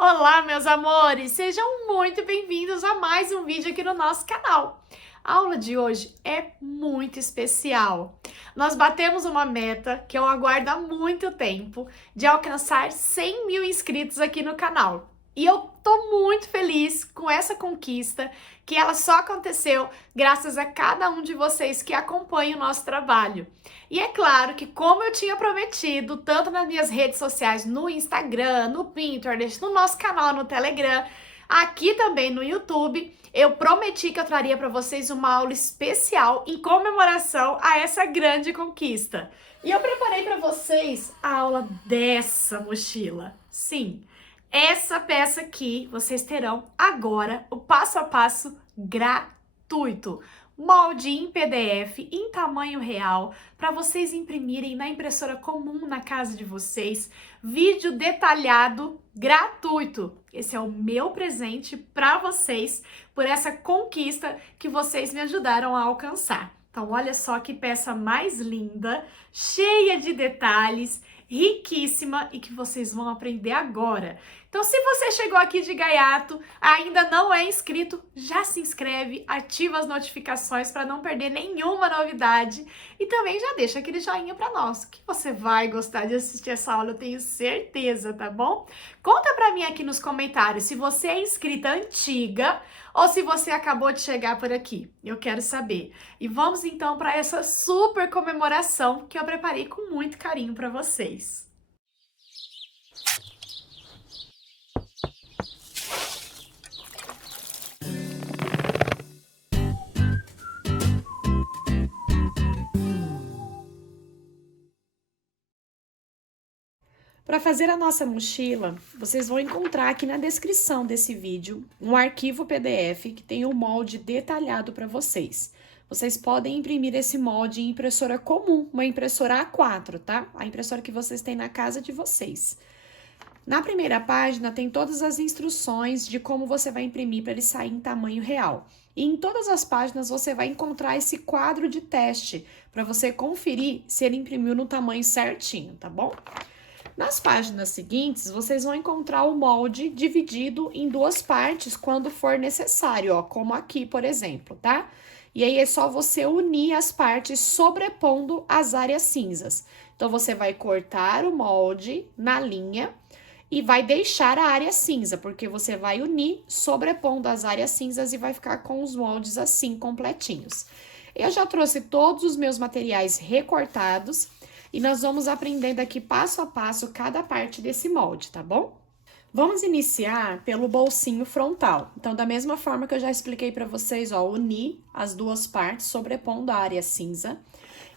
Olá, meus amores! Sejam muito bem-vindos a mais um vídeo aqui no nosso canal. A aula de hoje é muito especial. Nós batemos uma meta que eu aguardo há muito tempo de alcançar 100 mil inscritos aqui no canal. E eu tô muito feliz com essa conquista, que ela só aconteceu graças a cada um de vocês que acompanha o nosso trabalho. E é claro que, como eu tinha prometido, tanto nas minhas redes sociais, no Instagram, no Pinterest, no nosso canal no Telegram, aqui também no YouTube, eu prometi que eu traria para vocês uma aula especial em comemoração a essa grande conquista. E eu preparei para vocês a aula dessa mochila. Sim, essa peça aqui vocês terão agora o passo a passo gratuito. Molde em PDF em tamanho real para vocês imprimirem na impressora comum na casa de vocês. Vídeo detalhado gratuito. Esse é o meu presente para vocês por essa conquista que vocês me ajudaram a alcançar. Então, olha só que peça mais linda, cheia de detalhes, riquíssima e que vocês vão aprender agora. Então, se você chegou aqui de gaiato, ainda não é inscrito, já se inscreve, ativa as notificações para não perder nenhuma novidade e também já deixa aquele joinha para nós, que você vai gostar de assistir essa aula, eu tenho certeza, tá bom? Conta para mim aqui nos comentários se você é inscrita antiga ou se você acabou de chegar por aqui. Eu quero saber. E vamos então para essa super comemoração que eu preparei com muito carinho para vocês. Para fazer a nossa mochila, vocês vão encontrar aqui na descrição desse vídeo um arquivo PDF que tem um molde detalhado para vocês. Vocês podem imprimir esse molde em impressora comum, uma impressora A4, tá? A impressora que vocês têm na casa de vocês. Na primeira página tem todas as instruções de como você vai imprimir para ele sair em tamanho real. E em todas as páginas você vai encontrar esse quadro de teste para você conferir se ele imprimiu no tamanho certinho, tá bom? Nas páginas seguintes, vocês vão encontrar o molde dividido em duas partes quando for necessário, ó, como aqui, por exemplo, tá? E aí é só você unir as partes sobrepondo as áreas cinzas. Então, você vai cortar o molde na linha e vai deixar a área cinza, porque você vai unir sobrepondo as áreas cinzas e vai ficar com os moldes assim, completinhos. Eu já trouxe todos os meus materiais recortados e nós vamos aprendendo aqui passo a passo cada parte desse molde, tá bom? Vamos iniciar pelo bolsinho frontal. Então, da mesma forma que eu já expliquei para vocês, ó, unir as duas partes, sobrepondo a área cinza.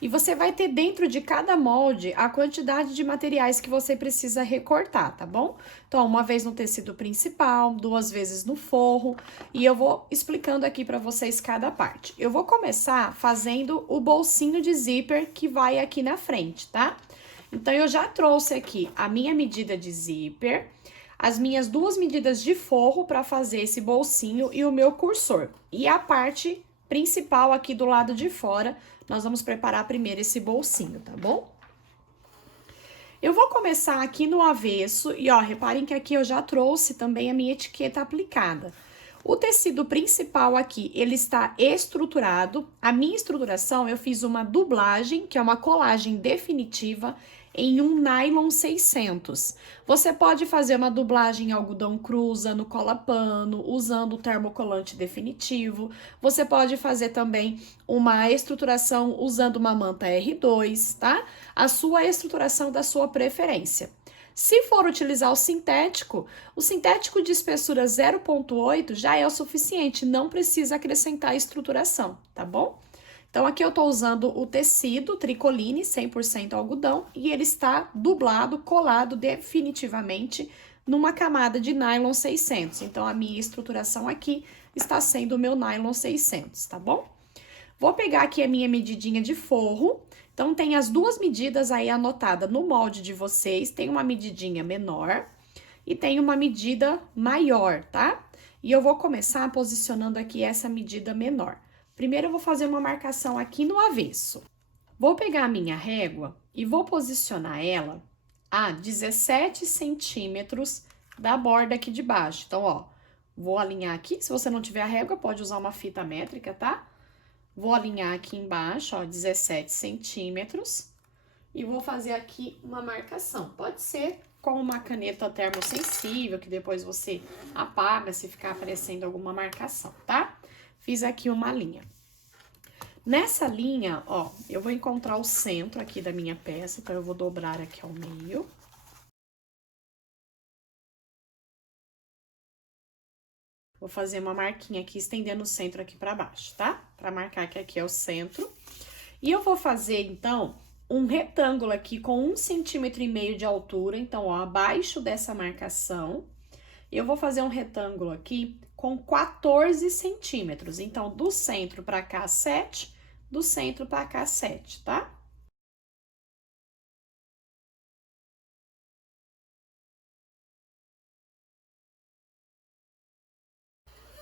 E você vai ter dentro de cada molde a quantidade de materiais que você precisa recortar, tá bom? Então, uma vez no tecido principal, duas vezes no forro, e eu vou explicando aqui para vocês cada parte. Eu vou começar fazendo o bolsinho de zíper que vai aqui na frente, tá? Então, eu já trouxe aqui a minha medida de zíper, as minhas duas medidas de forro para fazer esse bolsinho e o meu cursor. E a parte principal aqui do lado de fora, nós vamos preparar primeiro esse bolsinho, tá bom? Eu vou começar aqui no avesso e, ó, reparem que aqui eu já trouxe também a minha etiqueta aplicada. O tecido principal aqui, ele está estruturado. A minha estruturação, eu fiz uma dublagem, que é uma colagem definitiva, em um nylon 600. Você pode fazer uma dublagem em algodão cru, usando cola pano, usando o termocolante definitivo. Você pode fazer também uma estruturação usando uma manta R2, tá? A sua estruturação da sua preferência. Se for utilizar o sintético de espessura 0,8 já é o suficiente, não precisa acrescentar estruturação, tá bom? Então, aqui eu tô usando o tecido tricoline 100% algodão e ele está dublado, colado definitivamente numa camada de nylon 600. Então, a minha estruturação aqui está sendo o meu nylon 600, tá bom? Vou pegar aqui a minha medidinha de forro. Então, tem as duas medidas aí anotadas no molde de vocês. Tem uma medidinha menor e tem uma medida maior, tá? E eu vou começar posicionando aqui essa medida menor. Primeiro, eu vou fazer uma marcação aqui no avesso. Vou pegar a minha régua e vou posicionar ela a 17 centímetros da borda aqui de baixo. Então, ó, vou alinhar aqui. Se você não tiver a régua, pode usar uma fita métrica, tá? Vou alinhar aqui embaixo, ó, 17 centímetros. E vou fazer aqui uma marcação. Pode ser com uma caneta termossensível, que depois você apaga se ficar aparecendo alguma marcação, tá? Fiz aqui uma linha. Nessa linha, ó, eu vou encontrar o centro aqui da minha peça, então eu vou dobrar aqui ao meio. Vou fazer uma marquinha aqui, estendendo o centro aqui pra baixo, tá? Pra marcar que aqui é o centro. E eu vou fazer, então, um retângulo aqui com 1,5 centímetro de altura. Então, ó, abaixo dessa marcação, eu vou fazer um retângulo aqui com 14 centímetros. Então, do centro pra cá, 7, do centro pra cá, 7, tá?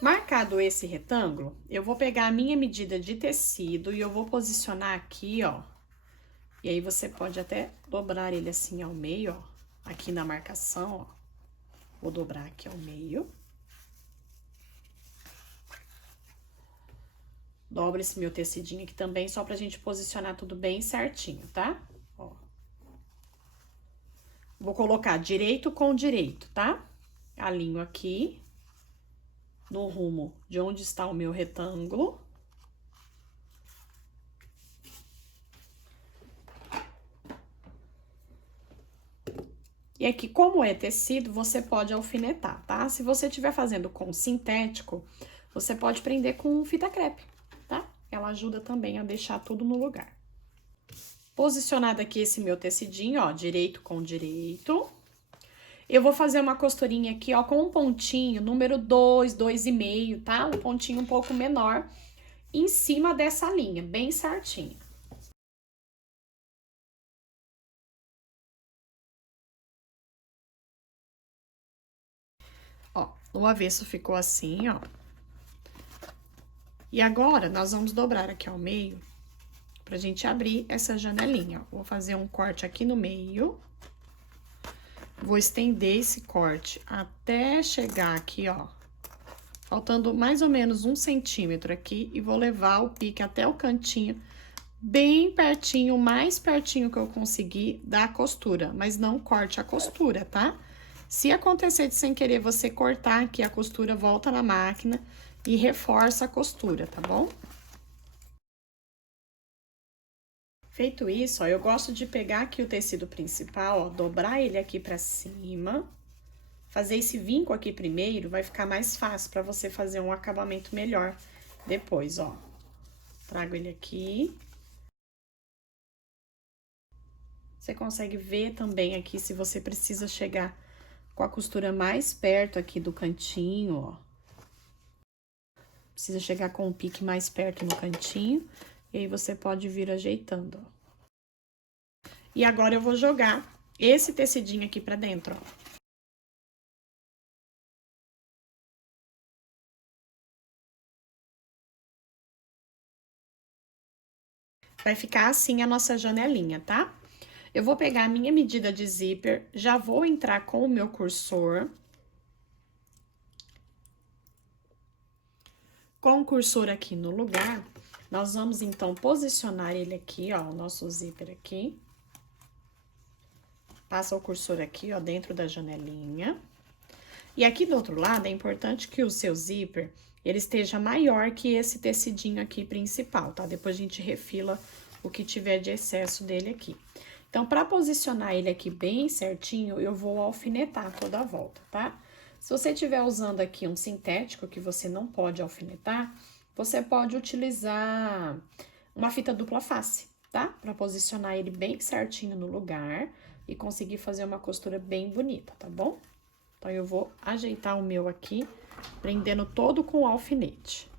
Marcado esse retângulo, eu vou pegar a minha medida de tecido e eu vou posicionar aqui, ó. E aí, você pode até dobrar ele assim ao meio, ó. Aqui na marcação, ó. Vou dobrar aqui ao meio. Dobro esse meu tecidinho aqui também, só pra gente posicionar tudo bem certinho, tá? Ó. Vou colocar direito com direito, tá? Alinho aqui, no rumo de onde está o meu retângulo. E aqui, como é tecido, você pode alfinetar, tá? Se você estiver fazendo com sintético, você pode prender com fita crepe, tá? Ela ajuda também a deixar tudo no lugar. Posicionado aqui esse meu tecidinho, ó, direito com direito. Eu vou fazer uma costurinha aqui, ó, com um pontinho, número 2, 2,5, tá? Um pontinho um pouco menor, em cima dessa linha, bem certinho. Ó, o avesso ficou assim, ó. E agora, nós vamos dobrar aqui ao meio, pra gente abrir essa janelinha, ó. Vou fazer um corte aqui no meio. Vou estender esse corte até chegar aqui, ó. Faltando mais ou menos 1 centímetro aqui, e vou levar o pique até o cantinho, bem pertinho, mais pertinho que eu conseguir da costura, mas não corte a costura, tá? Se acontecer de sem querer você cortar aqui a costura, volta na máquina e reforça a costura, tá bom? Feito isso, ó, eu gosto de pegar aqui o tecido principal, ó, dobrar ele aqui pra cima, fazer esse vinco aqui primeiro, vai ficar mais fácil pra você fazer um acabamento melhor depois, ó. Trago ele aqui. Você consegue ver também aqui se você precisa chegar com a costura mais perto aqui do cantinho, ó. Precisa chegar com o pique mais perto no cantinho, e aí você pode vir ajeitando, ó. E agora eu vou jogar esse tecidinho aqui pra dentro, ó. Vai ficar assim a nossa janelinha, tá? Eu vou pegar a minha medida de zíper, já vou entrar com o meu cursor. Com o cursor aqui no lugar, nós vamos, então, posicionar ele aqui, ó, o nosso zíper aqui. Passa o cursor aqui, ó, dentro da janelinha. E aqui do outro lado, é importante que o seu zíper, ele esteja maior que esse tecidinho aqui principal, tá? Depois a gente refila o que tiver de excesso dele aqui. Então, para posicionar ele aqui bem certinho, eu vou alfinetar toda a volta, tá? Se você estiver usando aqui um sintético que você não pode alfinetar, você pode utilizar uma fita dupla face, tá? Para posicionar ele bem certinho no lugar e conseguir fazer uma costura bem bonita, tá bom? Então, eu vou ajeitar o meu aqui, prendendo todo com o alfinete.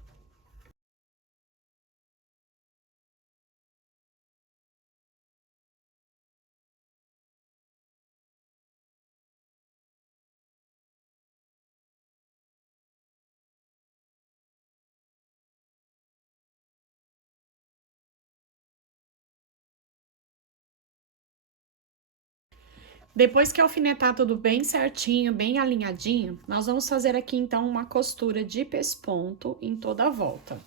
Depois que alfinetar tudo bem certinho, bem alinhadinho, nós vamos fazer aqui, então, uma costura de pesponto em toda a volta.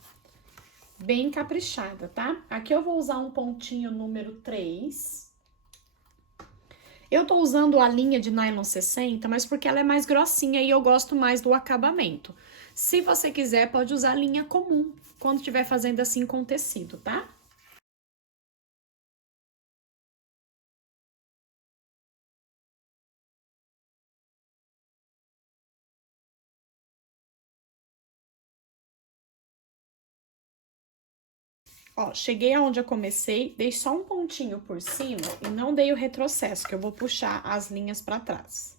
Bem caprichada, tá? Aqui eu vou usar um pontinho número 3. Eu tô usando a linha de nylon 60, mas porque ela é mais grossinha e eu gosto mais do acabamento. Se você quiser, pode usar a linha comum, quando estiver fazendo assim com tecido, tá? Ó, cheguei aonde eu comecei, dei só um pontinho por cima e não dei o retrocesso, que eu vou puxar as linhas pra trás.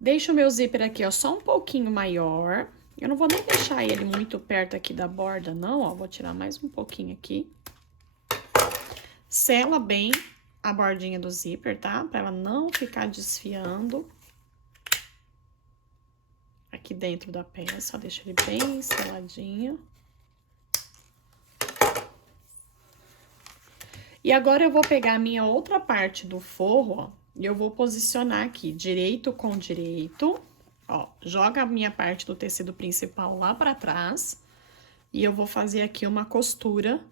Deixo o meu zíper aqui, ó, só um pouquinho maior. Eu não vou nem deixar ele muito perto aqui da borda, não, ó. Vou tirar mais um pouquinho aqui. Sela bem a bordinha do zíper, tá? Pra ela não ficar desfiando aqui dentro da peça, ó. Deixa ele bem seladinho. E agora eu vou pegar a minha outra parte do forro, ó, e eu vou posicionar aqui, direito com direito, ó, joga a minha parte do tecido principal lá pra trás, e eu vou fazer aqui uma costura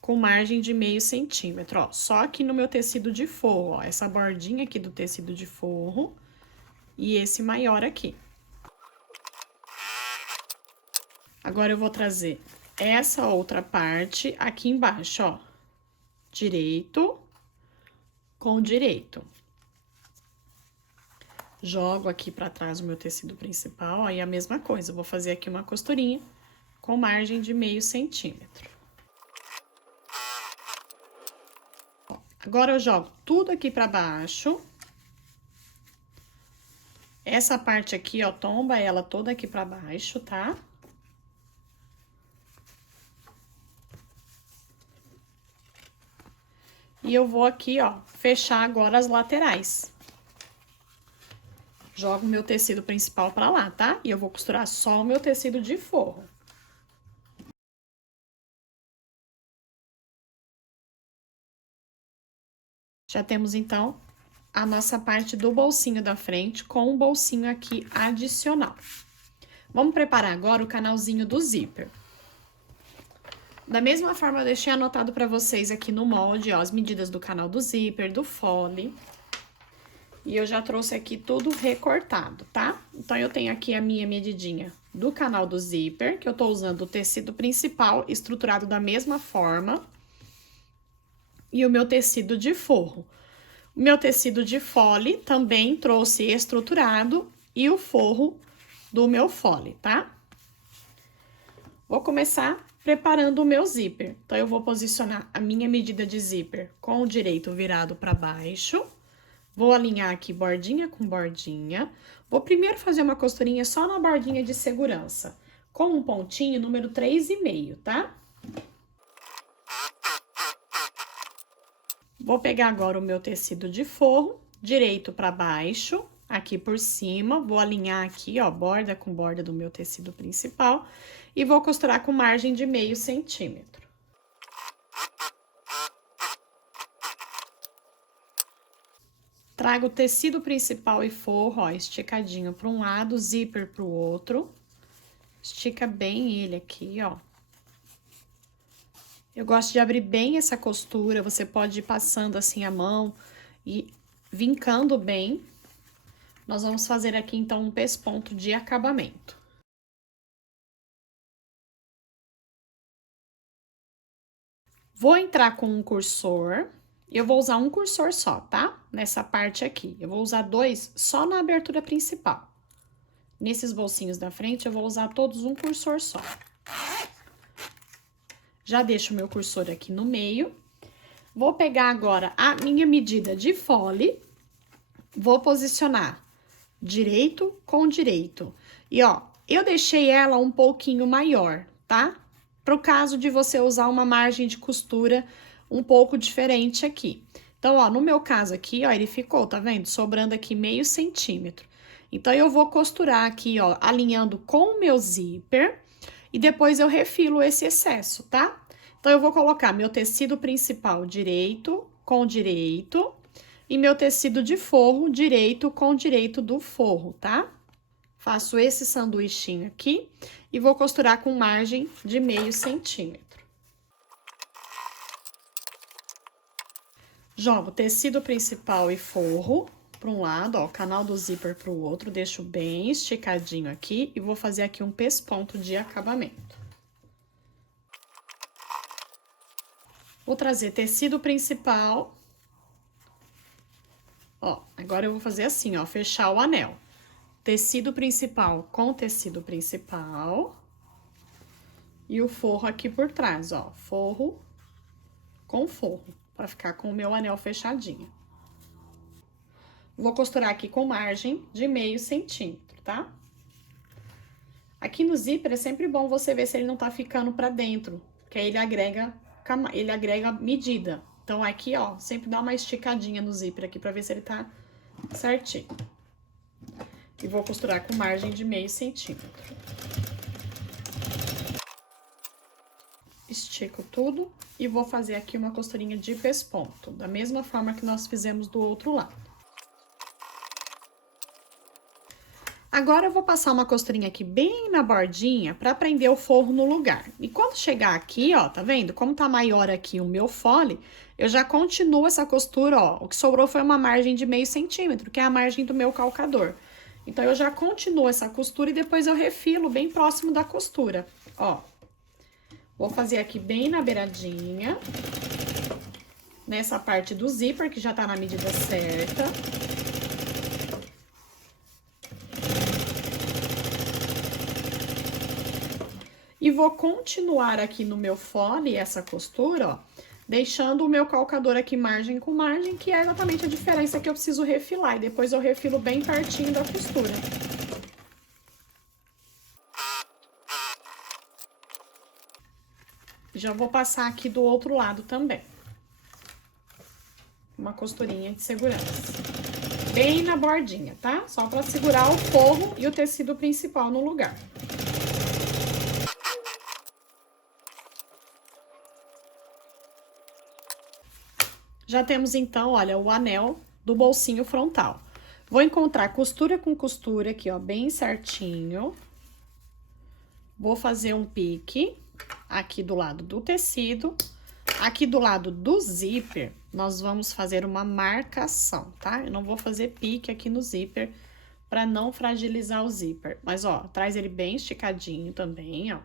com margem de meio centímetro, ó, só aqui no meu tecido de forro, ó, essa bordinha aqui do tecido de forro, e esse maior aqui. Agora eu vou trazer essa outra parte aqui embaixo, ó. Direito com direito. Jogo aqui pra trás o meu tecido principal, aí a mesma coisa, eu vou fazer aqui uma costurinha com margem de meio centímetro. Ó, agora eu jogo tudo aqui pra baixo. Essa parte aqui, ó, tomba ela toda aqui pra baixo, tá? E eu vou aqui, ó, fechar agora as laterais. Jogo o meu tecido principal pra lá, tá? E eu vou costurar só o meu tecido de forro. Já temos, então, a nossa parte do bolsinho da frente com um bolsinho aqui adicional. Vamos preparar agora o canalzinho do zíper. Da mesma forma, eu deixei anotado pra vocês aqui no molde, ó, as medidas do canal do zíper, do fole. E eu já trouxe aqui tudo recortado, tá? Então, eu tenho aqui a minha medidinha do canal do zíper, que eu tô usando o tecido principal estruturado da mesma forma. E o meu tecido de forro. O meu tecido de fole também trouxe estruturado e o forro do meu fole, tá? Vou começar preparando o meu zíper. Então, eu vou posicionar a minha medida de zíper com o direito virado para baixo. Vou alinhar aqui bordinha com bordinha. Vou primeiro fazer uma costurinha só na bordinha de segurança, com um pontinho número 3,5, tá? Vou pegar agora o meu tecido de forro, direito para baixo, aqui por cima, vou alinhar aqui, ó, borda com borda do meu tecido principal, e vou costurar com margem de meio centímetro. Trago o tecido principal e forro, ó, esticadinho para um lado, zíper para o outro. Estica bem ele aqui, ó. Eu gosto de abrir bem essa costura, você pode ir passando assim a mão e vincando bem. Nós vamos fazer aqui, então, um pesponto de acabamento. Vou entrar com um cursor, eu vou usar um cursor só, tá? Nessa parte aqui. Eu vou usar 2 só na abertura principal. Nesses bolsinhos da frente, eu vou usar todos um cursor só. Já deixo o meu cursor aqui no meio. Vou pegar agora a minha medida de fole, vou posicionar direito com direito. E, ó, eu deixei ela um pouquinho maior, tá? Pro caso de você usar uma margem de costura um pouco diferente aqui. Então, ó, no meu caso aqui, ó, ele ficou, tá vendo? Sobrando aqui meio centímetro. Então, eu vou costurar aqui, ó, alinhando com o meu zíper e depois eu refilo esse excesso, tá? Então, eu vou colocar meu tecido principal direito com direito e meu tecido de forro direito com direito do forro, tá? Faço esse sanduichinho aqui e vou costurar com margem de meio centímetro. Jogo tecido principal e forro para um lado, ó, canal do zíper para o outro, deixo bem esticadinho aqui e vou fazer aqui um pesponto de acabamento. Vou trazer tecido principal, ó, agora eu vou fazer assim, ó, fechar o anel. Tecido principal com tecido principal e o forro aqui por trás, ó, forro com forro, para ficar com o meu anel fechadinho. Vou costurar aqui com margem de meio centímetro, tá? Aqui no zíper é sempre bom você ver se ele não tá ficando pra dentro, que aí ele agrega medida. Então, aqui, ó, sempre dá uma esticadinha no zíper aqui pra ver se ele tá certinho. E vou costurar com margem de meio centímetro. Estico tudo e vou fazer aqui uma costurinha de pesponto, da mesma forma que nós fizemos do outro lado. Agora, eu vou passar uma costurinha aqui bem na bordinha pra prender o forro no lugar. E quando chegar aqui, ó, tá vendo? Como tá maior aqui o meu fole, eu já continuo essa costura, ó. O que sobrou foi uma margem de meio centímetro, que é a margem do meu calcador. Então, eu já continuo essa costura e depois eu refilo bem próximo da costura, ó. Vou fazer aqui bem na beiradinha, nessa parte do zíper, que já tá na medida certa. E vou continuar aqui no meu fole essa costura, ó, deixando o meu calcador aqui margem com margem, que é exatamente a diferença que eu preciso refilar. E depois eu refilo bem pertinho da costura. Já vou passar aqui do outro lado também. Uma costurinha de segurança. Bem na bordinha, tá? Só pra segurar o forro e o tecido principal no lugar. Já temos, então, olha, o anel do bolsinho frontal. Vou encontrar costura com costura aqui, ó, bem certinho. Vou fazer um pique aqui do lado do tecido. Aqui do lado do zíper, nós vamos fazer uma marcação, tá? Eu não vou fazer pique aqui no zíper pra não fragilizar o zíper. Mas, ó, traz ele bem esticadinho também, ó.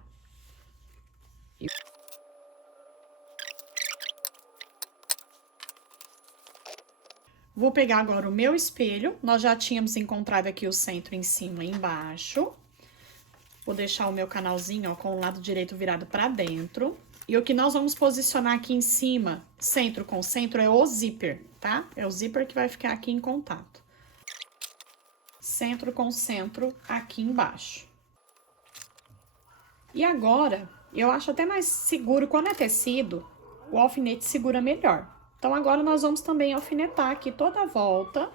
Vou pegar agora o meu espelho. Nós já tínhamos encontrado aqui o centro em cima e embaixo. Vou deixar o meu canalzinho, ó, com o lado direito virado pra dentro. E o que nós vamos posicionar aqui em cima, centro com centro, é o zíper, tá? É o zíper que vai ficar aqui em contato. Centro com centro aqui embaixo. E agora, eu acho até mais seguro, quando é tecido, o alfinete segura melhor. Então, agora nós vamos também alfinetar aqui toda a volta.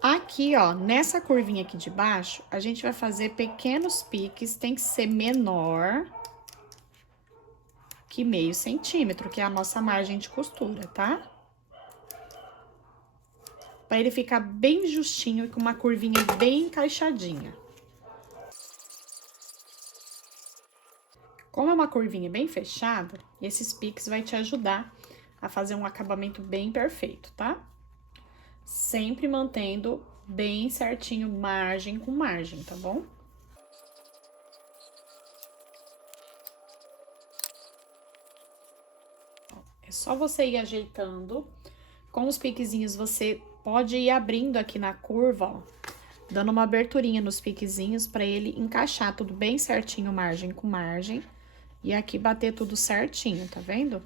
Aqui, ó, nessa curvinha aqui de baixo, a gente vai fazer pequenos piques, tem que ser menor que meio centímetro, que é a nossa margem de costura, tá? Pra ele ficar bem justinho e com uma curvinha bem encaixadinha. Como é uma curvinha bem fechada, esses piques vai te ajudar a fazer um acabamento bem perfeito, tá? Sempre mantendo bem certinho, margem com margem, tá bom? É só você ir ajeitando. Com os piquezinhos, você pode ir abrindo aqui na curva, ó, dando uma aberturinha nos piquezinhos pra ele encaixar tudo bem certinho, margem com margem. E aqui bater tudo certinho, tá vendo?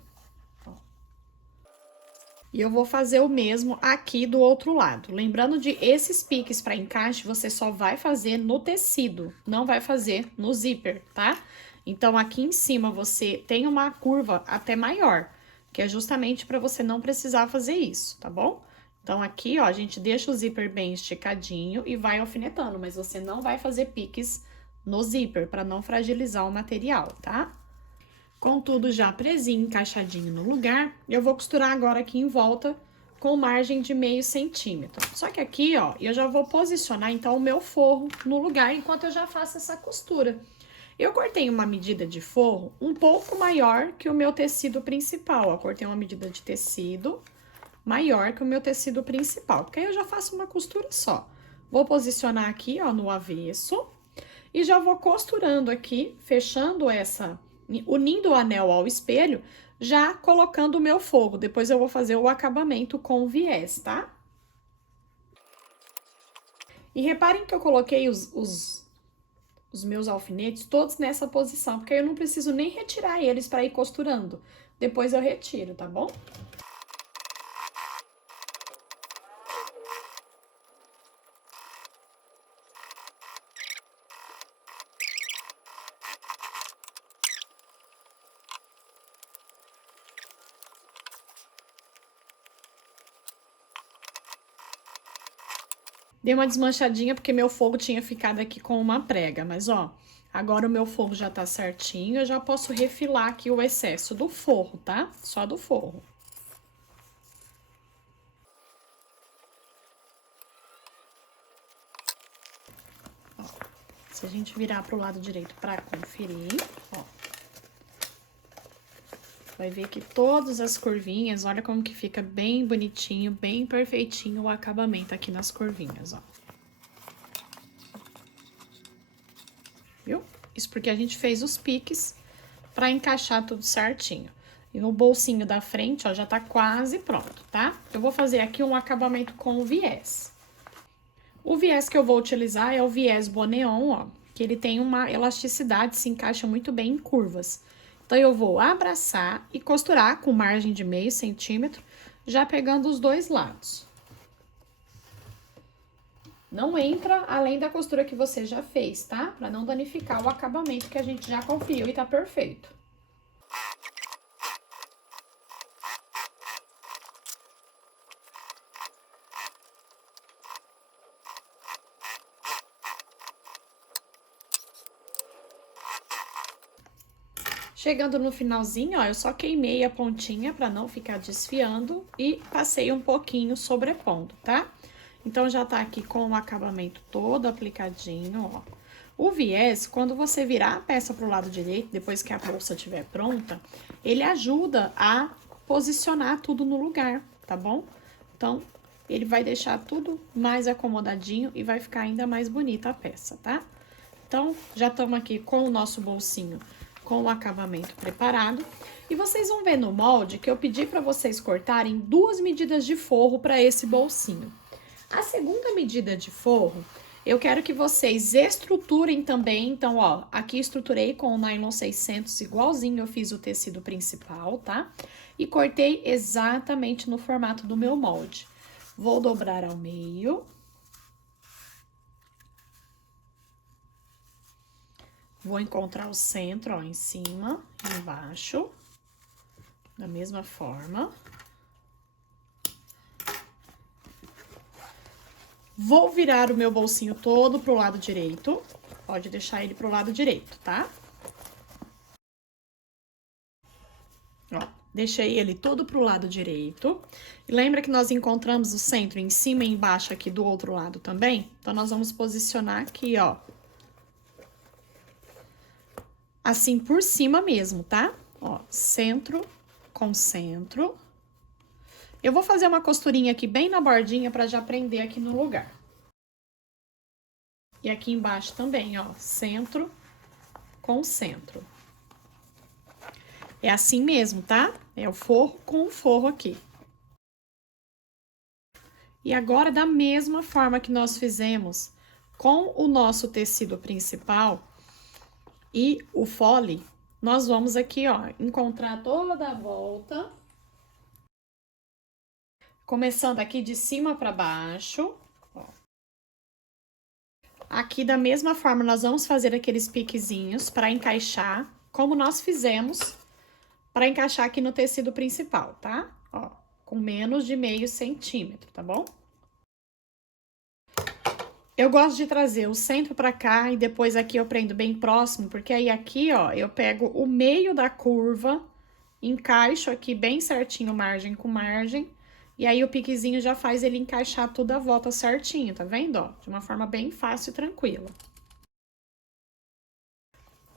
Ó. E eu vou fazer o mesmo aqui do outro lado. Lembrando de esses piques para encaixe, você só vai fazer no tecido, não vai fazer no zíper, tá? Então, aqui em cima você tem uma curva até maior, que é justamente para você não precisar fazer isso, tá bom? Então, aqui, ó, a gente deixa o zíper bem esticadinho e vai alfinetando, mas você não vai fazer piques no zíper, para não fragilizar o material, tá? Com tudo já presinho, encaixadinho no lugar, eu vou costurar agora aqui em volta com margem de meio centímetro. Só que aqui, ó, eu já vou posicionar, então, o meu forro no lugar, enquanto eu já faço essa costura. Eu cortei uma medida de forro um pouco maior que o meu tecido principal, ó, cortei uma medida de tecido maior que o meu tecido principal, porque aí eu já faço uma costura só. Vou posicionar aqui, ó, no avesso, e já vou costurando aqui, fechando unindo o anel ao espelho, já colocando o meu forro. Depois eu vou fazer o acabamento com viés, tá? E reparem que eu coloquei os meus alfinetes todos nessa posição, porque aí eu não preciso nem retirar eles para ir costurando. Depois eu retiro, tá bom? Dei uma desmanchadinha porque meu fogo tinha ficado aqui com uma prega, mas ó, agora o meu fogo já tá certinho, eu já posso refilar aqui o excesso do forro, tá? Só do forro. Ó, se a gente virar pro lado direito pra conferir, ó, vai ver que todas as curvinhas, olha como que fica bem bonitinho, bem perfeitinho o acabamento aqui nas curvinhas, ó. Viu? Isso porque a gente fez os piques pra encaixar tudo certinho. E no bolsinho da frente, ó, já tá quase pronto, tá? Eu vou fazer aqui um acabamento com viés. O viés que eu vou utilizar é o viés Boneon, ó, que ele tem uma elasticidade, se encaixa muito bem em curvas. Então, eu vou abraçar e costurar com margem de meio centímetro, já pegando os dois lados. Não entra além da costura que você já fez, tá? Pra não danificar o acabamento que a gente já conferiu e tá perfeito. Chegando no finalzinho, ó, eu só queimei a pontinha pra não ficar desfiando e passei um pouquinho sobrepondo, tá? Então, já tá aqui com o acabamento todo aplicadinho, ó. O viés, quando você virar a peça pro lado direito, depois que a bolsa estiver pronta, ele ajuda a posicionar tudo no lugar, tá bom? Então, ele vai deixar tudo mais acomodadinho e vai ficar ainda mais bonita a peça, tá? Então, já estamos aqui com o nosso bolsinho com o acabamento preparado. E vocês vão ver no molde que eu pedi para vocês cortarem 2 medidas de forro para esse bolsinho. A segunda medida de forro, eu quero que vocês estruturem também. Então, ó, aqui estruturei com o nylon 600 igualzinho eu fiz o tecido principal, tá? E cortei exatamente no formato do meu molde. Vou dobrar ao meio. Vou encontrar o centro, ó, em cima e embaixo, da mesma forma. Vou virar o meu bolsinho todo pro lado direito, pode deixar ele pro lado direito, tá? Ó, deixei ele todo pro lado direito. E lembra que nós encontramos o centro em cima e embaixo aqui do outro lado também? Então, nós vamos posicionar aqui, ó. Assim, por cima mesmo, tá? Ó, centro com centro. Eu vou fazer uma costurinha aqui bem na bordinha pra já prender aqui no lugar. E aqui embaixo também, ó, centro com centro. É assim mesmo, tá? É o forro com o forro aqui. E agora, da mesma forma que nós fizemos com o nosso tecido principal e o fole, nós vamos aqui, ó, encontrar toda a volta. Começando aqui de cima para baixo, ó. Aqui, da mesma forma, nós vamos fazer aqueles piquezinhos para encaixar, como nós fizemos para encaixar aqui no tecido principal, tá? Ó, com com menos de meio centímetro, tá bom? Eu gosto de trazer o centro pra cá e depois aqui eu prendo bem próximo, porque aí aqui, ó, eu pego o meio da curva, encaixo aqui bem certinho, margem com margem, e aí o piquezinho já faz ele encaixar tudo à volta certinho, tá vendo, ó? De uma forma bem fácil e tranquila.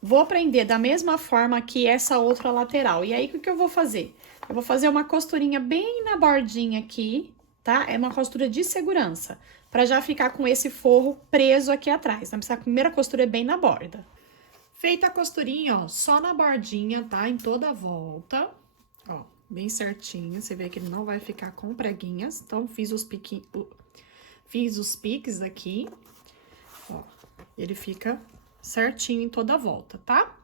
Vou prender da mesma forma que essa outra lateral. E aí, o que eu vou fazer? Eu vou fazer uma costurinha bem na bordinha aqui, tá? É uma costura de segurança, pra já ficar com esse forro preso aqui atrás. Então, a primeira costura é bem na borda. Feita a costurinha, ó, só na bordinha, tá? Em toda a volta, ó, bem certinho. Você vê que ele não vai ficar com preguinhas. Então, fiz os piques aqui, ó, ele fica certinho em toda a volta, tá?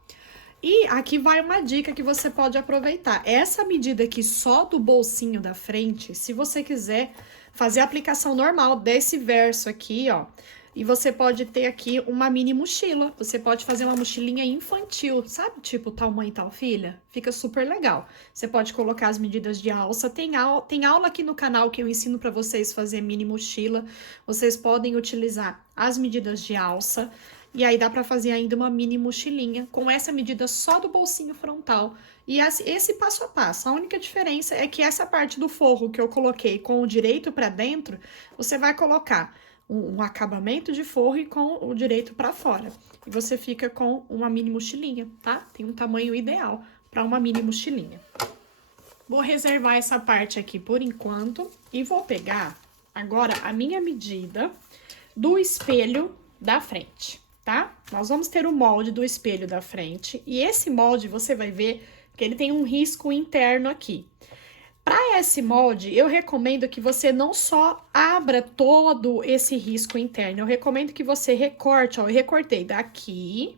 E aqui vai uma dica que você pode aproveitar. Essa medida aqui só do bolsinho da frente, se você quiser fazer a aplicação normal desse verso aqui, ó, e você pode ter aqui uma mini mochila. Você pode fazer uma mochilinha infantil, sabe? Tipo tal mãe, tal filha. Fica super legal. Você pode colocar as medidas de alça. Tem aula aqui no canal que eu ensino pra vocês fazer mini mochila. Vocês podem utilizar as medidas de alça. E aí dá pra fazer ainda uma mini mochilinha com essa medida só do bolsinho frontal. E esse passo a passo, a única diferença é que essa parte do forro que eu coloquei com o direito pra dentro, você vai colocar um acabamento de forro e com o direito pra fora. E você fica com uma mini mochilinha, tá? Tem um tamanho ideal pra uma mini mochilinha. Vou reservar essa parte aqui por enquanto e vou pegar agora a minha medida do espelho da frente, tá? Nós vamos ter o molde do espelho da frente e esse molde você vai ver que ele tem um risco interno aqui. Para esse molde, eu recomendo que você não só abra todo esse risco interno, eu recomendo que você recorte, ó, eu recortei daqui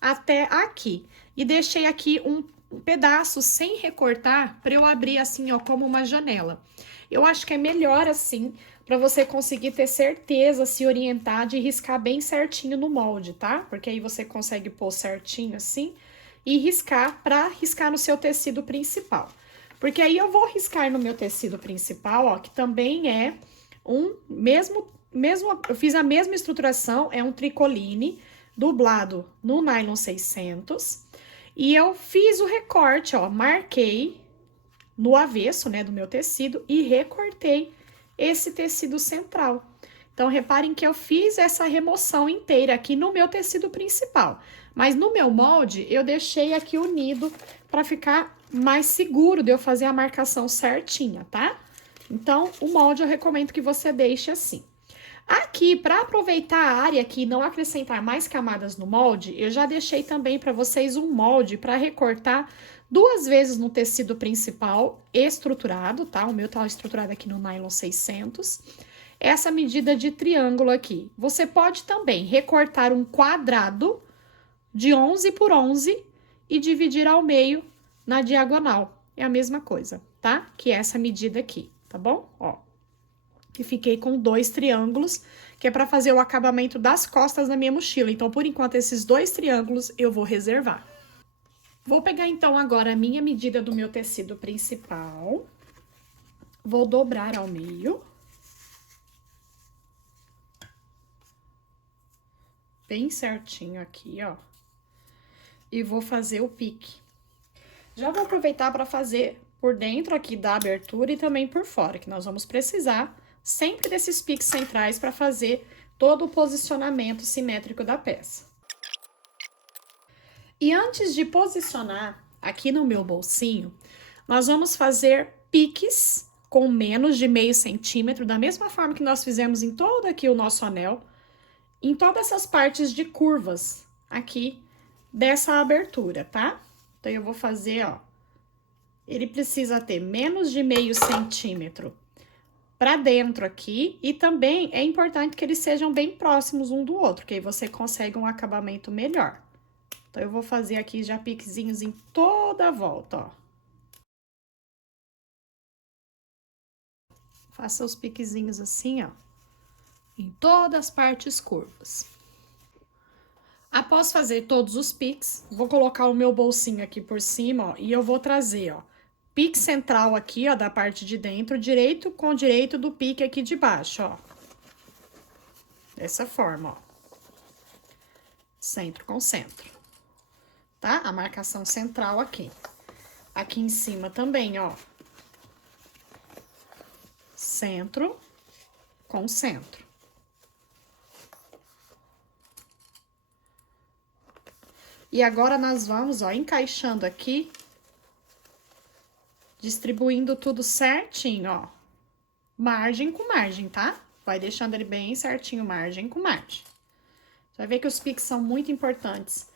até aqui e deixei aqui um pedaço sem recortar para eu abrir assim, ó, como uma janela. Eu acho que é melhor assim, para você conseguir ter certeza, se orientar de riscar bem certinho no molde, tá? Porque aí você consegue pôr certinho assim e riscar para riscar no seu tecido principal. Porque aí eu vou riscar no meu tecido principal, ó, que também é eu fiz a mesma estruturação, é um tricoline dublado no nylon 600. E eu fiz o recorte, ó, marquei no avesso, né, do meu tecido e recortei esse tecido central. Então, reparem que eu fiz essa remoção inteira aqui no meu tecido principal. Mas no meu molde, eu deixei aqui unido para ficar mais seguro de eu fazer a marcação certinha, tá? Então, o molde eu recomendo que você deixe assim. Aqui, para aproveitar a área aqui e não acrescentar mais camadas no molde, eu já deixei também para vocês um molde para recortar 2 vezes no tecido principal estruturado, tá? O meu tá estruturado aqui no nylon 600. Essa medida de triângulo aqui. Você pode também recortar um quadrado de 11 por 11 e dividir ao meio na diagonal. É a mesma coisa, tá? Que essa medida aqui, tá bom? Ó. E fiquei com 2 triângulos, que é para fazer o acabamento das costas da minha mochila. Então, por enquanto, esses 2 triângulos eu vou reservar. Vou pegar, então, agora a minha medida do meu tecido principal. Vou dobrar ao meio. Bem certinho aqui, ó. E vou fazer o pique. Já vou aproveitar para fazer por dentro aqui da abertura e também por fora, que nós vamos precisar sempre desses piques centrais para fazer todo o posicionamento simétrico da peça. E antes de posicionar aqui no meu bolsinho, nós vamos fazer piques com menos de meio centímetro, da mesma forma que nós fizemos em todo aqui o nosso anel, em todas essas partes de curvas aqui dessa abertura, tá? Então, eu vou fazer, ó, ele precisa ter menos de meio centímetro para dentro aqui, e também é importante que eles sejam bem próximos um do outro, que aí você consegue um acabamento melhor. Então, eu vou fazer aqui já piquezinhos em toda a volta, ó. Faça os piquezinhos assim, ó, em todas as partes curvas. Após fazer todos os piques, vou colocar o meu bolsinho aqui por cima, ó, e eu vou trazer, ó, pique central aqui, ó, da parte de dentro, direito com direito do pique aqui de baixo, ó. Dessa forma, ó. Centro com centro, tá? A marcação central aqui. Aqui em cima também, ó. Centro com centro. E agora, nós vamos, ó, encaixando aqui, distribuindo tudo certinho, ó. Margem com margem, tá? Vai deixando ele bem certinho, margem com margem. Você vai ver que os piques são muito importantes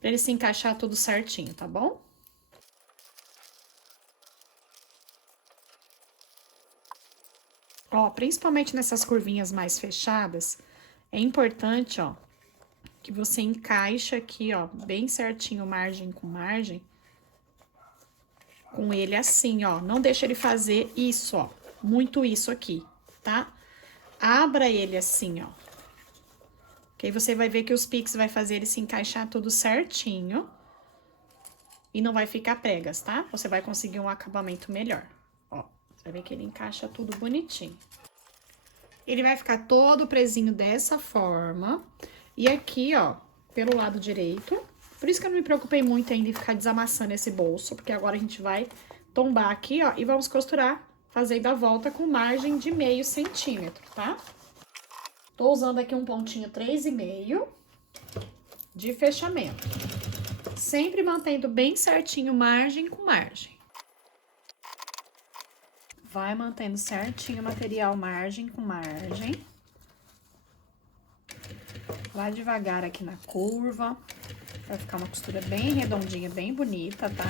pra ele se encaixar tudo certinho, tá bom? Ó, principalmente nessas curvinhas mais fechadas, é importante, ó, que você encaixa aqui, ó, bem certinho, margem com margem, com ele assim, ó. Não deixa ele fazer isso, ó, muito isso aqui, tá? Abra ele assim, ó. Que aí você vai ver que os piques vai fazer ele se encaixar tudo certinho. E não vai ficar pregas, tá? Você vai conseguir um acabamento melhor. Ó, você vai ver que ele encaixa tudo bonitinho. Ele vai ficar todo presinho dessa forma. E aqui, ó, pelo lado direito. Por isso que eu não me preocupei muito ainda em ficar desamassando esse bolso, porque agora a gente vai tombar aqui, ó, e vamos costurar, fazendo a volta com margem de meio centímetro, tá? Tô usando aqui um pontinho 3,5 de fechamento. Sempre mantendo bem certinho margem com margem. Vai mantendo certinho o material margem com margem. Vai devagar aqui na curva. Vai ficar uma costura bem redondinha, bem bonita, tá?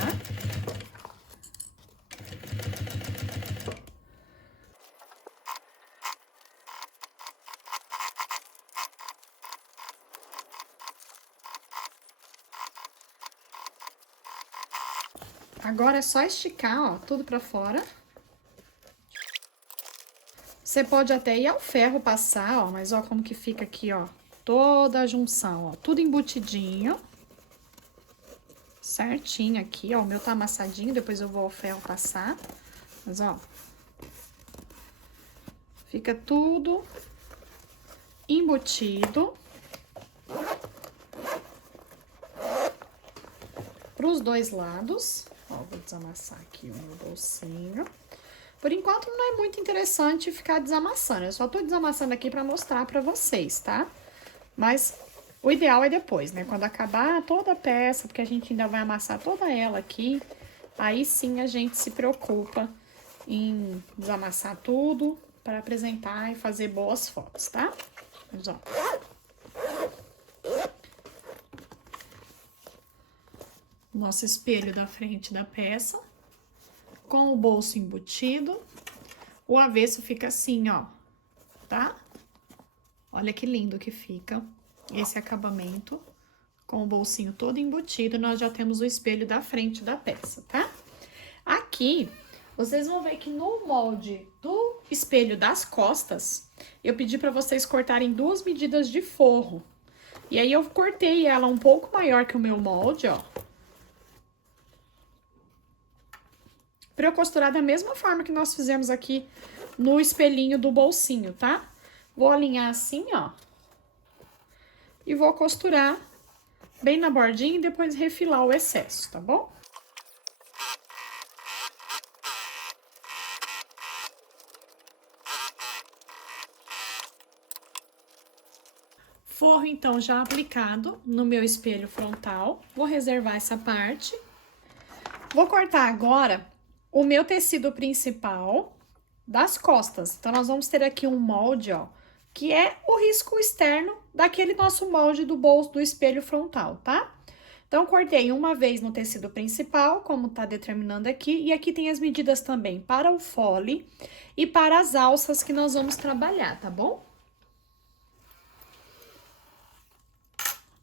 Agora é só esticar, ó, tudo pra fora. Você pode até ir ao ferro passar, ó, mas ó como que fica aqui, ó, toda a junção, ó, tudo embutidinho. Certinho aqui, ó, o meu tá amassadinho, depois eu vou ao ferro passar. Mas, ó, fica tudo embutido. Pros dois lados. Ó, vou desamassar aqui o meu bolsinho. Por enquanto, não é muito interessante ficar desamassando. Eu só tô desamassando aqui pra mostrar pra vocês, tá? Mas o ideal é depois, né? Quando acabar toda a peça, porque a gente ainda vai amassar toda ela aqui, aí sim a gente se preocupa em desamassar tudo para apresentar e fazer boas fotos, tá? Mas, ó. Nosso espelho da frente da peça, com o bolso embutido. O avesso fica assim, ó, tá? Olha que lindo que fica esse acabamento, com o bolsinho todo embutido. Nós já temos o espelho da frente da peça, tá? Aqui, vocês vão ver que no molde do espelho das costas, eu pedi pra vocês cortarem 2 medidas de forro. E aí, eu cortei ela um pouco maior que o meu molde, ó. Pra eu costurar da mesma forma que nós fizemos aqui no espelhinho do bolsinho, tá? Vou alinhar assim, ó. E vou costurar bem na bordinha e depois refilar o excesso, tá bom? Forro, então, já aplicado no meu espelho frontal. Vou reservar essa parte. Vou cortar agora o meu tecido principal das costas. Então, nós vamos ter aqui um molde, ó, que é o risco externo daquele nosso molde do bolso do espelho frontal, tá? Então, cortei uma vez no tecido principal, como tá determinando aqui, e aqui tem as medidas também para o fole e para as alças que nós vamos trabalhar, tá bom?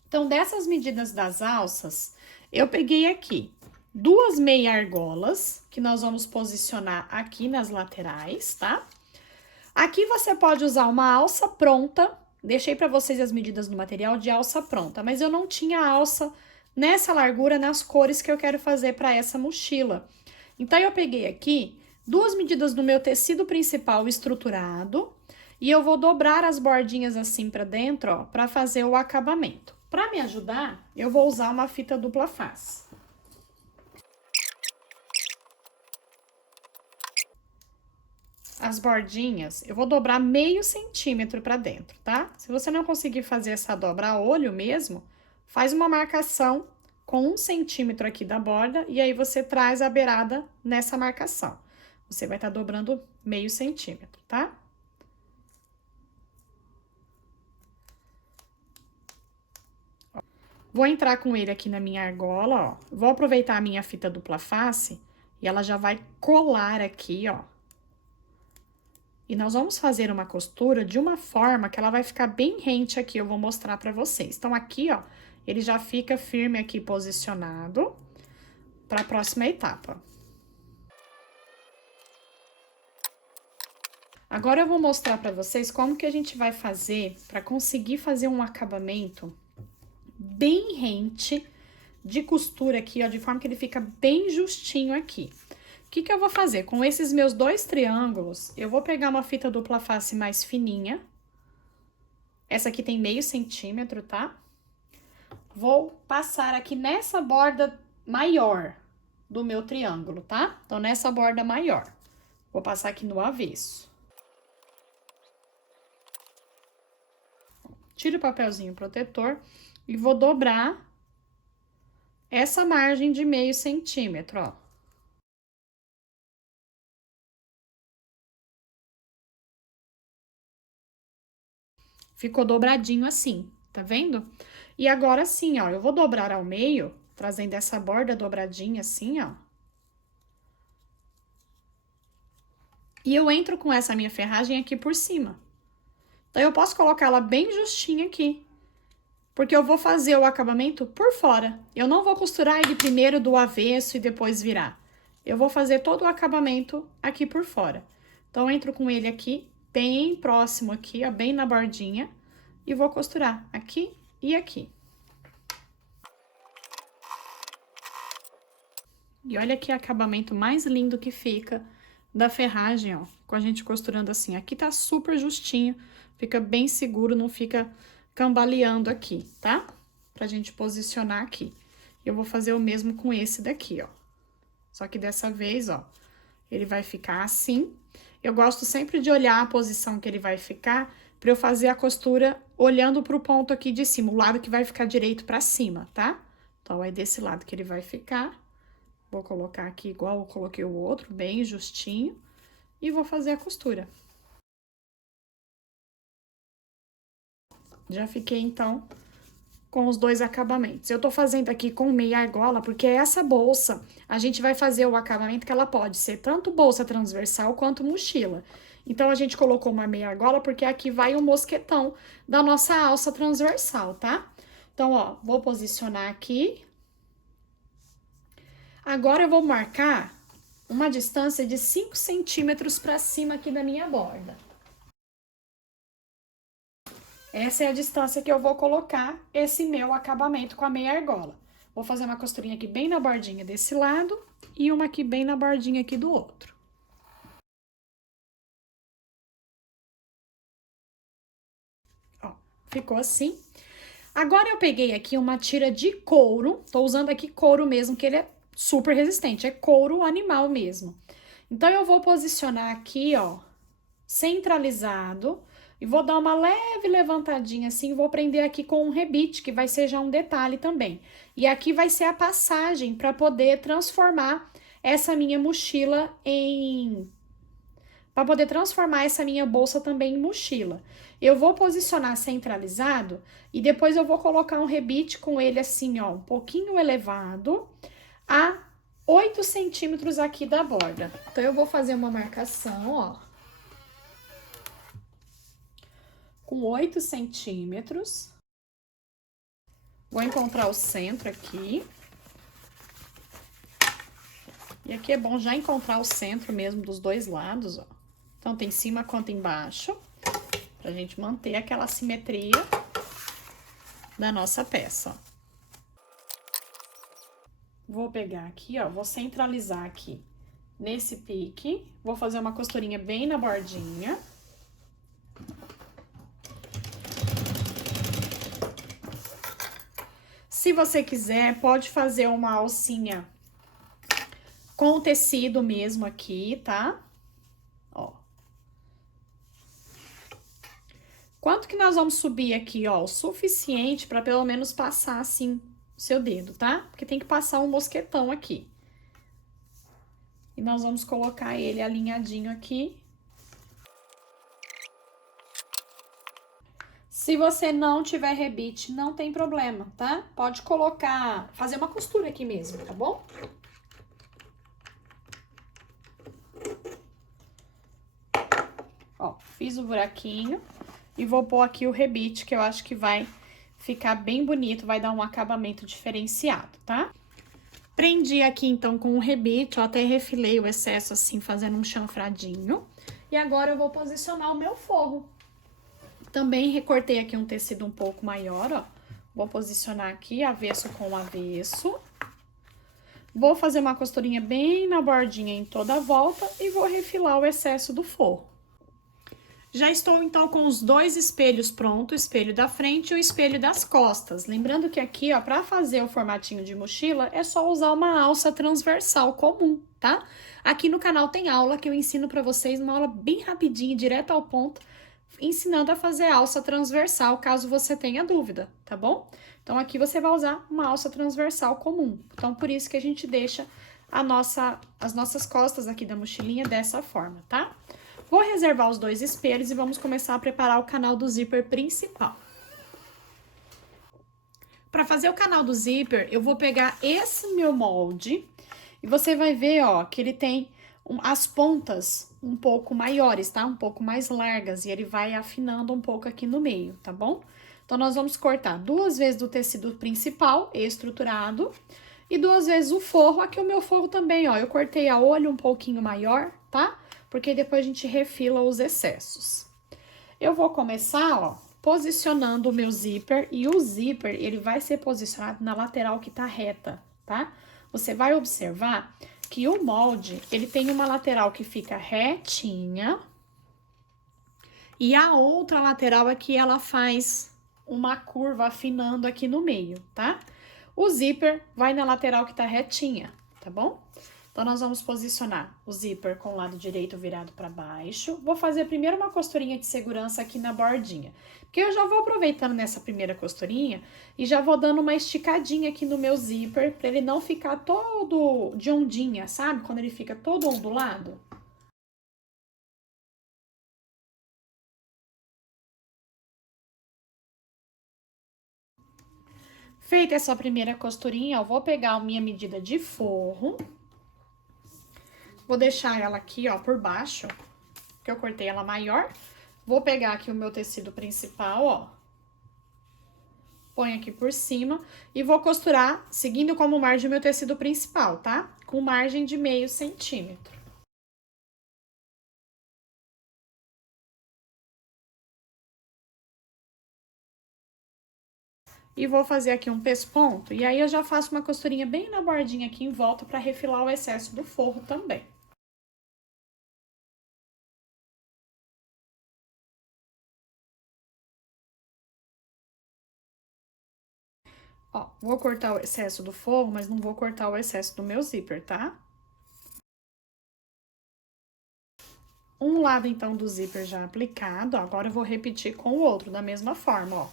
Então, dessas medidas das alças, eu peguei aqui 2 meia argolas, que nós vamos posicionar aqui nas laterais, tá? Aqui você pode usar uma alça pronta, deixei pra vocês as medidas do material de alça pronta, mas eu não tinha alça nessa largura, nas cores que eu quero fazer pra essa mochila. Então, eu peguei aqui 2 medidas do meu tecido principal estruturado e eu vou dobrar as bordinhas assim pra dentro, ó, pra fazer o acabamento. Pra me ajudar, eu vou usar uma fita dupla face. As bordinhas, eu vou dobrar meio centímetro pra dentro, tá? Se você não conseguir fazer essa dobra a olho mesmo, faz uma marcação com 1 centímetro aqui da borda e aí você traz a beirada nessa marcação. Você vai estar dobrando meio centímetro, tá? Vou entrar com ele aqui na minha argola, ó. Vou aproveitar a minha fita dupla face e ela já vai colar aqui, ó. E nós vamos fazer uma costura de uma forma que ela vai ficar bem rente aqui, eu vou mostrar pra vocês. Então, aqui, ó, ele já fica firme aqui, posicionado pra próxima etapa. Agora, eu vou mostrar pra vocês como que a gente vai fazer pra conseguir fazer um acabamento bem rente de costura aqui, ó, de forma que ele fica bem justinho aqui. O que que eu vou fazer? Com esses meus 2 triângulos, eu vou pegar uma fita dupla face mais fininha. Essa aqui tem meio centímetro, tá? Vou passar aqui nessa borda maior do meu triângulo, tá? Então, nessa borda maior. Vou passar aqui no avesso. Tiro o papelzinho protetor e vou dobrar essa margem de meio centímetro, ó. Ficou dobradinho assim, tá vendo? E agora sim, ó, eu vou dobrar ao meio, trazendo essa borda dobradinha assim, ó. E eu entro com essa minha ferragem aqui por cima. Então, eu posso colocar ela bem justinha aqui, porque eu vou fazer o acabamento por fora. Eu não vou costurar ele primeiro do avesso e depois virar. Eu vou fazer todo o acabamento aqui por fora. Então, eu entro com ele aqui, bem próximo aqui, ó, bem na bordinha, e vou costurar aqui e aqui. E olha que acabamento mais lindo que fica da ferragem, ó, com a gente costurando assim. Aqui tá super justinho, fica bem seguro, não fica cambaleando aqui, tá? Pra gente posicionar aqui. Eu vou fazer o mesmo com esse daqui, ó. Só que dessa vez, ó, ele vai ficar assim. Eu gosto sempre de olhar a posição que ele vai ficar, pra eu fazer a costura olhando pro ponto aqui de cima, o lado que vai ficar direito pra cima, tá? Então, é desse lado que ele vai ficar. Vou colocar aqui igual eu coloquei o outro, bem justinho, e vou fazer a costura. Já fiquei, então, com os 2 acabamentos. Eu tô fazendo aqui com meia argola, porque essa bolsa, a gente vai fazer o acabamento que ela pode ser tanto bolsa transversal quanto mochila. Então, a gente colocou uma meia argola, porque aqui vai o mosquetão da nossa alça transversal, tá? Então, ó, vou posicionar aqui. Agora, eu vou marcar uma distância de 5 centímetros pra cima aqui da minha borda. Essa é a distância que eu vou colocar esse meu acabamento com a meia argola. Vou fazer uma costurinha aqui bem na bordinha desse lado e uma aqui bem na bordinha aqui do outro. Ó, ficou assim. Agora, eu peguei aqui uma tira de couro, tô usando aqui couro mesmo, que ele é super resistente, é couro animal mesmo. Então, eu vou posicionar aqui, ó, centralizado, e vou dar uma leve levantadinha assim, vou prender aqui com um rebite, que vai ser já um detalhe também. E aqui vai ser a passagem para poder transformar essa minha mochila para poder transformar essa minha bolsa também em mochila. Eu vou posicionar centralizado e depois eu vou colocar um rebite com ele assim, ó, um pouquinho elevado, a 8 centímetros aqui da borda. Então, eu vou fazer uma marcação, ó, com 8 centímetros. Vou encontrar o centro aqui. E aqui é bom já encontrar o centro mesmo dos 2 lados, ó. Tanto em cima quanto embaixo, pra gente manter aquela simetria da nossa peça, ó. Vou pegar aqui, ó, vou centralizar aqui nesse pique. Vou fazer uma costurinha bem na bordinha. Se você quiser, pode fazer uma alcinha com o tecido mesmo aqui, tá? Ó. Quanto que nós vamos subir aqui, ó? O suficiente para pelo menos passar assim o seu dedo, tá? Porque tem que passar um mosquetão aqui. E nós vamos colocar ele alinhadinho aqui. Se você não tiver rebite, não tem problema, tá? Pode colocar, fazer uma costura aqui mesmo, tá bom? Ó, fiz o buraquinho e vou pôr aqui o rebite, que eu acho que vai ficar bem bonito, vai dar um acabamento diferenciado, tá? Prendi aqui, então, com o rebite, eu até refilei o excesso, assim, fazendo um chanfradinho. E agora eu vou posicionar o meu forro. Também recortei aqui um tecido um pouco maior, ó. Vou posicionar aqui, avesso com avesso. Vou fazer uma costurinha bem na bordinha em toda a volta e vou refilar o excesso do forro. Já estou, então, com os dois espelhos prontos, o espelho da frente e o espelho das costas. Lembrando que aqui, ó, para fazer o formatinho de mochila, é só usar uma alça transversal comum, tá? Aqui no canal tem aula que eu ensino para vocês, uma aula bem rapidinha, direto ao ponto, ensinando a fazer alça transversal, caso você tenha dúvida, tá bom? Então, aqui você vai usar uma alça transversal comum. Então, por isso que a gente deixa as nossas costas aqui da mochilinha dessa forma, tá? Vou reservar os dois espelhos e vamos começar a preparar o canal do zíper principal. Para fazer o canal do zíper, eu vou pegar esse meu molde e você vai ver, ó, que ele tem as pontas um pouco maiores, tá? Um pouco mais largas, e ele vai afinando um pouco aqui no meio, tá bom? Então, nós vamos cortar 2 vezes do tecido principal, estruturado, e 2 vezes o forro. Aqui o meu forro também, ó, eu cortei a olho um pouquinho maior, tá? Porque depois a gente refila os excessos. Eu vou começar, ó, posicionando o meu zíper, e o zíper, ele vai ser posicionado na lateral que tá reta, tá? Você vai observar que o molde, ele tem uma lateral que fica retinha e a outra lateral aqui, ela faz uma curva afinando aqui no meio, tá? O zíper vai na lateral que tá retinha, tá bom? Então, nós vamos posicionar o zíper com o lado direito virado para baixo. Vou fazer primeiro uma costurinha de segurança aqui na bordinha. Porque eu já vou aproveitando nessa primeira costurinha e já vou dando uma esticadinha aqui no meu zíper, para ele não ficar todo de ondinha, sabe? Quando ele fica todo ondulado. Feita essa primeira costurinha, eu vou pegar a minha medida de forro. Vou deixar ela aqui, ó, por baixo, que eu cortei ela maior. Vou pegar aqui o meu tecido principal, ó. Põe aqui por cima e vou costurar, seguindo como margem o meu tecido principal, tá? Com margem de meio centímetro. E vou fazer aqui um pesponto, e aí eu já faço uma costurinha bem na bordinha aqui em volta para refilar o excesso do forro também. Ó, vou cortar o excesso do forro, mas não vou cortar o excesso do meu zíper, tá? Um lado, então, do zíper já aplicado, ó, agora eu vou repetir com o outro, da mesma forma, ó.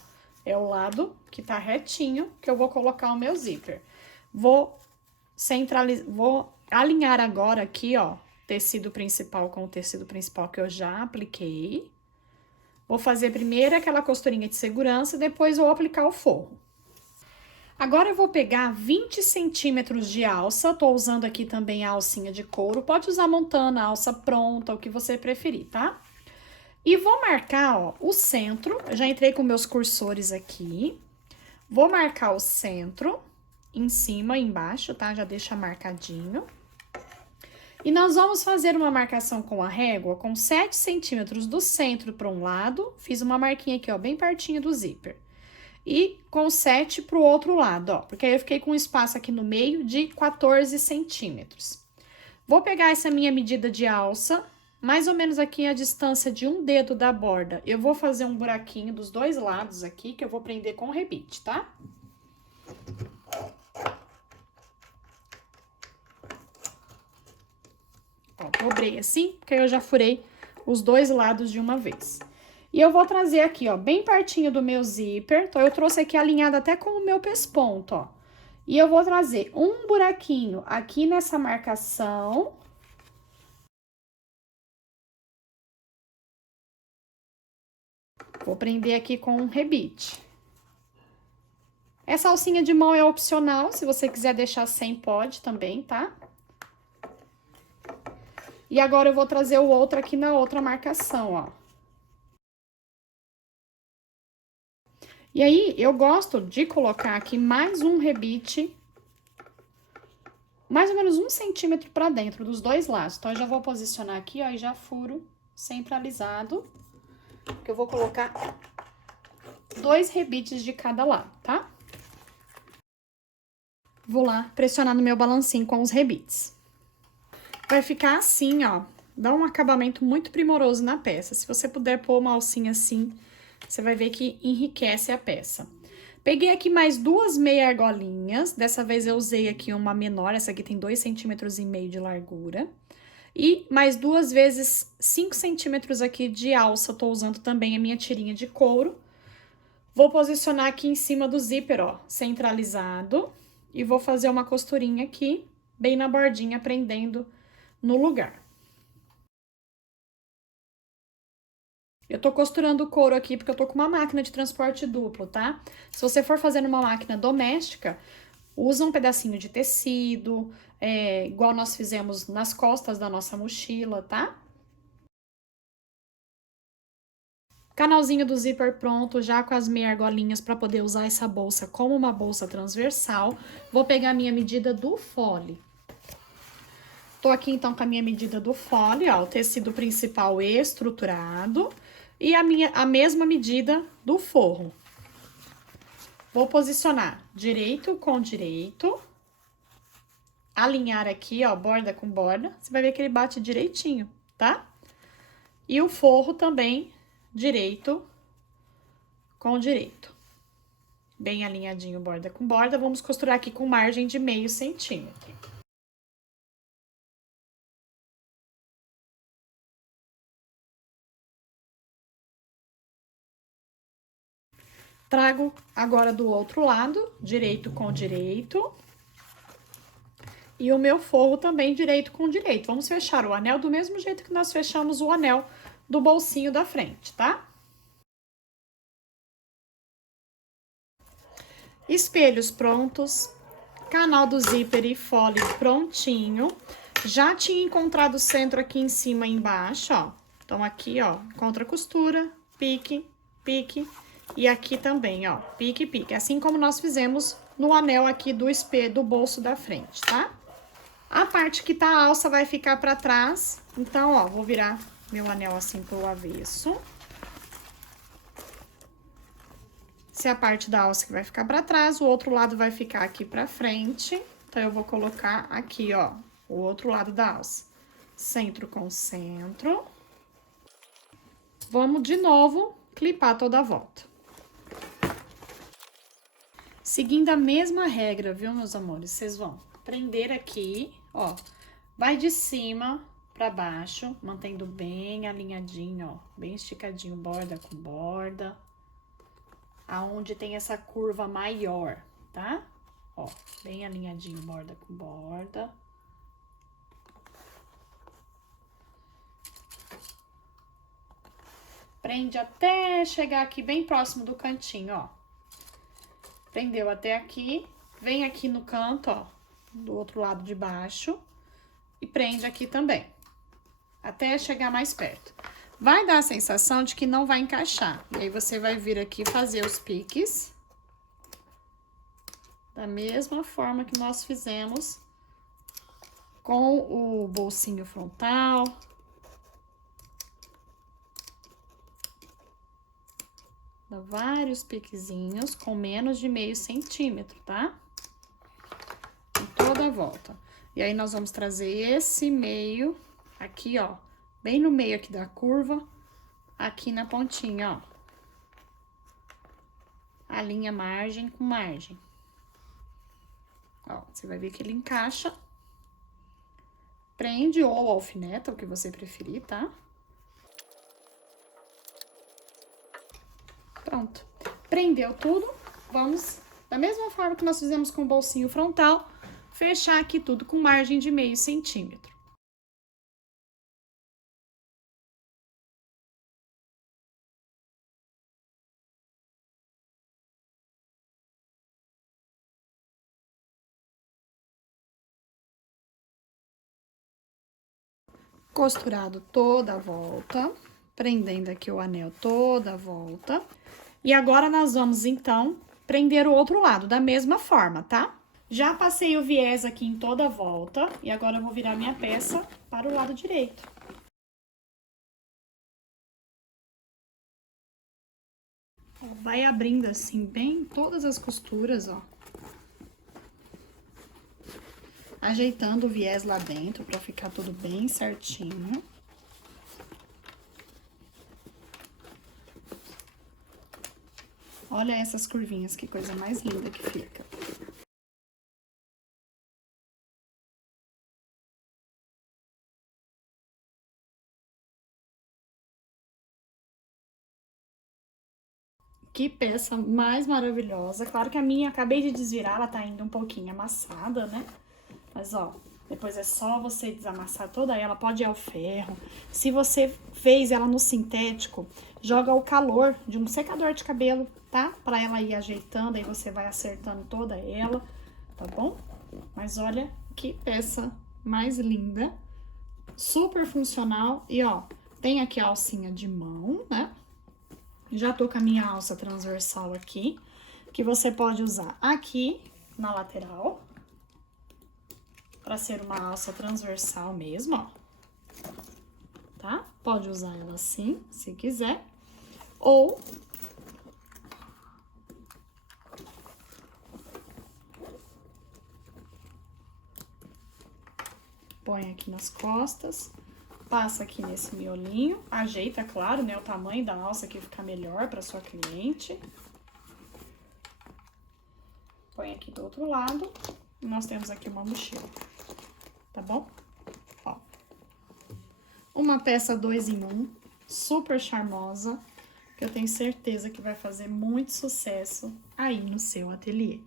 É o lado que tá retinho que eu vou colocar o meu zíper. Vou alinhar agora aqui, ó, tecido principal com o tecido principal que eu já apliquei. Vou fazer primeiro aquela costurinha de segurança, depois vou aplicar o forro. Agora eu vou pegar 20 centímetros de alça, tô usando aqui também a alcinha de couro, pode usar montana, alça pronta, o que você preferir, tá? E vou marcar, ó, o centro, eu já entrei com meus cursores aqui, vou marcar o centro, em cima e embaixo, tá? Já deixa marcadinho. E nós vamos fazer uma marcação com a régua com 7 centímetros do centro para um lado, fiz uma marquinha aqui, ó, bem pertinho do zíper. E com 7 para o outro lado, ó, porque aí eu fiquei com um espaço aqui no meio de 14 centímetros. Vou pegar essa minha medida de alça, mais ou menos aqui a distância de um dedo da borda. Eu vou fazer um buraquinho dos dois lados aqui, que eu vou prender com rebite, tá? Ó, dobrei assim, porque eu já furei os dois lados de uma vez. E eu vou trazer aqui, ó, bem pertinho do meu zíper. Então, eu trouxe aqui alinhado até com o meu pesponto, ó. E eu vou trazer um buraquinho aqui nessa marcação. Vou prender aqui com um rebite. Essa alcinha de mão é opcional, se você quiser deixar sem, pode também, tá? E agora eu vou trazer o outro aqui na outra marcação, ó. E aí, eu gosto de colocar aqui mais um rebite, mais ou menos 1 centímetro pra dentro dos dois lados. Então, eu já vou posicionar aqui, ó, e já furo sempre alisado, que eu vou colocar 2 rebites de cada lado, tá? Vou lá pressionar no meu balancinho com os rebites. Vai ficar assim, ó, dá um acabamento muito primoroso na peça. Se você puder pôr uma alcinha assim, você vai ver que enriquece a peça. Peguei aqui mais 2 meia argolinhas, dessa vez eu usei aqui uma menor, essa aqui tem 2,5 centímetros de largura. E mais 2 vezes 5 centímetros aqui de alça, tô usando também a minha tirinha de couro. Vou posicionar aqui em cima do zíper, ó, centralizado. E vou fazer uma costurinha aqui, bem na bordinha, prendendo no lugar. Eu tô costurando o couro aqui porque eu tô com uma máquina de transporte duplo, tá? Se você for fazer numa máquina doméstica, usa um pedacinho de tecido, igual nós fizemos nas costas da nossa mochila, tá? Canalzinho do zíper pronto, já com as meia argolinhas para poder usar essa bolsa como uma bolsa transversal. Vou pegar a minha medida do fole. Tô aqui, então, com a minha medida do fole, ó, o tecido principal estruturado e a mesma medida do forro. Vou posicionar direito com direito, alinhar aqui, ó, borda com borda, você vai ver que ele bate direitinho, tá? E o forro também direito com direito. Bem alinhadinho, borda com borda, vamos costurar aqui com margem de meio centímetro. Trago agora do outro lado, direito com direito. E o meu forro também direito com direito. Vamos fechar o anel do mesmo jeito que nós fechamos o anel do bolsinho da frente, tá? Espelhos prontos, canal do zíper e fole prontinho. Já tinha encontrado o centro aqui em cima e embaixo, ó. Então, aqui, ó, contra costura, pique, pique. E aqui também, ó, pique, pique. Assim como nós fizemos no anel aqui do espelho, do bolso da frente, tá? A parte que tá alça vai ficar pra trás. Então, ó, vou virar meu anel assim pro avesso. Se a parte da alça que vai ficar pra trás, o outro lado vai ficar aqui pra frente. Então, eu vou colocar aqui, ó, o outro lado da alça. Centro com centro. Vamos, de novo, clipar toda a volta. Seguindo a mesma regra, viu, meus amores? Vocês vão prender aqui, ó, vai de cima pra baixo, mantendo bem alinhadinho, ó, bem esticadinho, borda com borda. Aonde tem essa curva maior, tá? Ó, bem alinhadinho, borda com borda. Prende até chegar aqui bem próximo do cantinho, ó. Prendeu até aqui, vem aqui no canto, ó, do outro lado de baixo e prende aqui também, até chegar mais perto. Vai dar a sensação de que não vai encaixar. E aí, você vai vir aqui fazer os piques. Da mesma forma que nós fizemos com o bolsinho frontal. Dá vários piquezinhos com menos de meio centímetro, tá? Em toda a volta. E aí, nós vamos trazer esse meio aqui, ó, bem no meio aqui da curva, aqui na pontinha, ó. Alinha margem com margem. Ó, você vai ver que ele encaixa. Prende ou alfineta, o que você preferir, tá? Pronto. Prendeu tudo. Vamos, da mesma forma que nós fizemos com o bolsinho frontal, fechar aqui tudo com margem de meio centímetro. Costurado toda a volta, prendendo aqui o anel toda a volta. E agora, nós vamos, então, prender o outro lado, da mesma forma, tá? Já passei o viés aqui em toda a volta, e agora eu vou virar minha peça para o lado direito. Ó, vai abrindo assim, bem todas as costuras, ó. Ajeitando o viés lá dentro pra ficar tudo bem certinho. Olha essas curvinhas, que coisa mais linda que fica. Que peça mais maravilhosa. Claro que a minha, acabei de desvirar, ela tá ainda um pouquinho amassada, né? Mas, ó, depois é só você desamassar toda ela, pode ir ao ferro. Se você fez ela no sintético, joga o calor de um secador de cabelo, tá? Pra ela ir ajeitando, aí você vai acertando toda ela, tá bom? Mas olha que peça mais linda, super funcional. E, ó, tem aqui a alcinha de mão, né? Já tô com a minha alça transversal aqui, que você pode usar aqui na lateral, pra ser uma alça transversal mesmo, ó. Tá? Pode usar ela assim, se quiser. Ou põe aqui nas costas, passa aqui nesse miolinho, ajeita, claro, né, o tamanho da alça que fica melhor para sua cliente. Põe aqui do outro lado, e nós temos aqui uma mochila, tá bom? Ó. Uma peça 2 em 1, super charmosa, que eu tenho certeza que vai fazer muito sucesso aí no seu ateliê.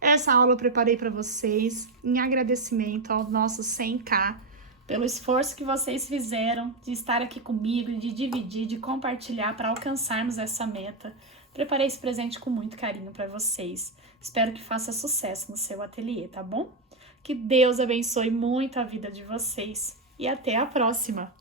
Essa aula eu preparei para vocês em agradecimento aos nossos 100K, pelo esforço que vocês fizeram de estar aqui comigo, de dividir, de compartilhar para alcançarmos essa meta. Preparei esse presente com muito carinho para vocês. Espero que faça sucesso no seu ateliê, tá bom? Que Deus abençoe muito a vida de vocês e até a próxima!